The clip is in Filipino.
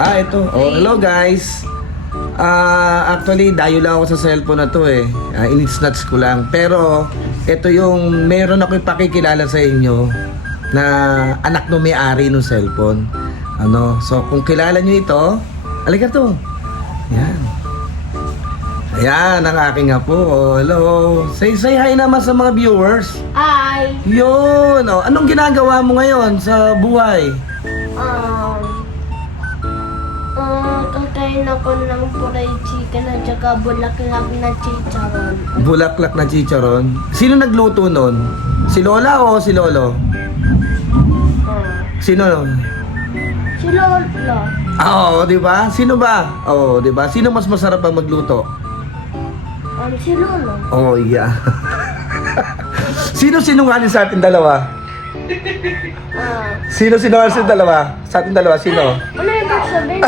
Ito. Oh, hello guys. Actually, dayo lang ako sa cellphone na to eh. Initsnats ko lang. Pero, ito yung meron ako ipakikilala sa inyo na anak no may-ari ng cellphone. So kung kilala nyo ito, alika to. Yan. Ayan, ang aking apo. Oh, hello. Say hi naman sa mga viewers. Hi! Yun. Oh, anong ginagawa mo ngayon sa buhay? Kakain ako ng fried chicken at saka bulaklak na chicharon. Bulaklak na chicharon. Sino nagluto nun? Si Lola o si Lolo? Sino? Si Lolo. Oo, di ba? Sino ba? Oo, di ba? Sino mas masarap ang magluto? Si Lolo. Oh, yeah. Sino sinungaling sa ating dalawa? Sino sinungaling sa ating dalawa? Sa ating dalawa, sino? Ano ibig sabihin?